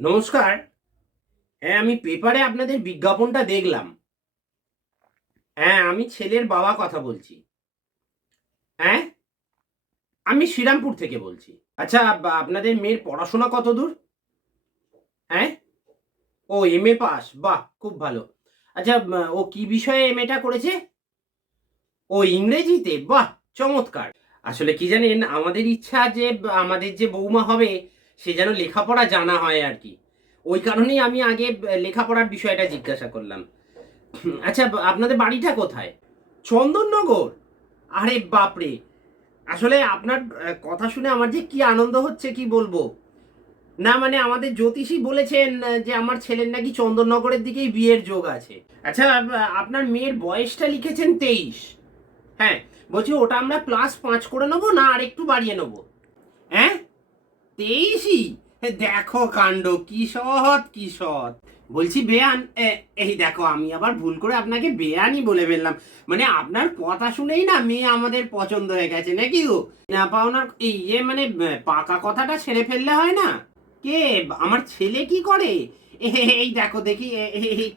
নমস্কার। হ্যাঁ, আমি পেপারে আপনাদের বিজ্ঞাপনটা দেখলাম। হ্যাঁ, আমি ছেলের বাবা কথা বলছি। হ্যাঁ, আমি শ্রীরামপুর থেকে বলছি। আচ্ছা, আপনাদের মেয়ের পড়াশোনা কতদূর? হ্যাঁ? ও এমএ পাস। বাহ! খুব ভালো। আচ্ছা, ও কি বিষয়ে এমএটা করেছে? ও ইংরেজিতে? বাহ! চমৎকার। আসলে কি জানেন, আমাদের ইচ্ছা যে আমাদের যে বৌমা হবে সে যেন লেখাপড়া জানা হয় আরকি। ওই কারণেই আমি আগে লেখাপড়ার বিষয়টা জিজ্ঞাসা করলাম। আচ্ছা, আপনাদের বাড়িটা কোথায়? চন্দননগর? আরে বাপরে! আসলে আপনার কথা শুনে আমার যে কি আনন্দ হচ্ছে কি বলবো। না মানে আমাদের জ্যোতিষী বলেছেন যে আমার ছেলের নাকি চন্দননগরের দিকেই বিয়ের যোগ আছে। আচ্ছা, আপনার মেয়ের বয়সটা লিখেছেন 23। হ্যাঁ, বলছি ওটা আমরা +5 করে নেবো না আরেকটু বাড়িয়ে নেবো? হ্যাঁ? 23ই? দেখো কাণ্ড! কি সৎ, কি সৎ! বলছি বেয়ান, এই দেখো আমি আবার ভুল করে আপনাকে বেয়ানই বলে ফেললাম। মানে আপনার কথা শুনেই না মেয়ে আমাদের পছন্দ হয়ে গেছে নাকি গো? না পাওনার মানে পাকা কথাটা ছেড়ে ফেললে হয় না? কে? আমার ছেলে কি করে? এই দেখো দেখি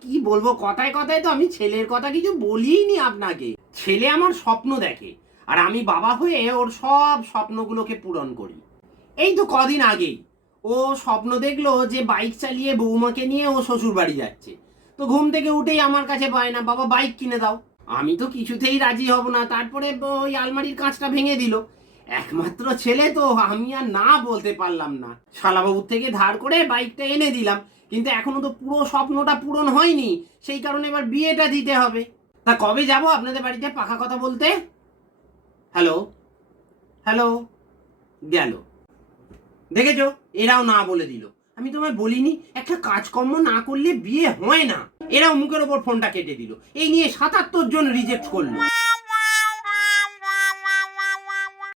কি বলবো, কথায় কথায় তো আমি ছেলের কথা কিছু বলিই নি আপনাকে। ছেলে আমার স্বপ্ন দেখে আর আমি বাবা হয়ে ওর সব স্বপ্নগুলোকে পূরণ করি। এই তো কদিন আগেই ও স্বপ্ন দেখলো যে বাইক চালিয়ে বৌমাকে নিয়ে ও শ্বশুর বাড়ি যাচ্ছে। তো ঘুম থেকে উঠেই আমার কাছে পায় না, বাবা বাইক কিনে দাও। আমি তো কিছুতেই রাজি হব না। তারপরে ওই আলমারির কাঁচটা ভেঙে দিল। একমাত্র ছেলে তো, আমি আর না বলতে পারলাম না। শালাবাবুর থেকে ধার করে বাইকটা এনে দিলাম। কিন্তু এখনো তো পুরো স্বপ্নটা পূরণ হয়নি। সেই কারণে এবার বিয়েটা দিতে হবে। তা কবে যাব আপনাদের বাড়িতে পাকা কথা বলতে? হ্যালো, হ্যালো, গেল। দেখেছো, এরাও না বলে দিল। আমি তোমায় বলিনি একটা কাজকর্ম না করলে বিয়ে হয় না? এরাও মুখের ওপর ফোনটা কেটে দিল। এই নিয়ে 77 জন রিজেক্ট করলো।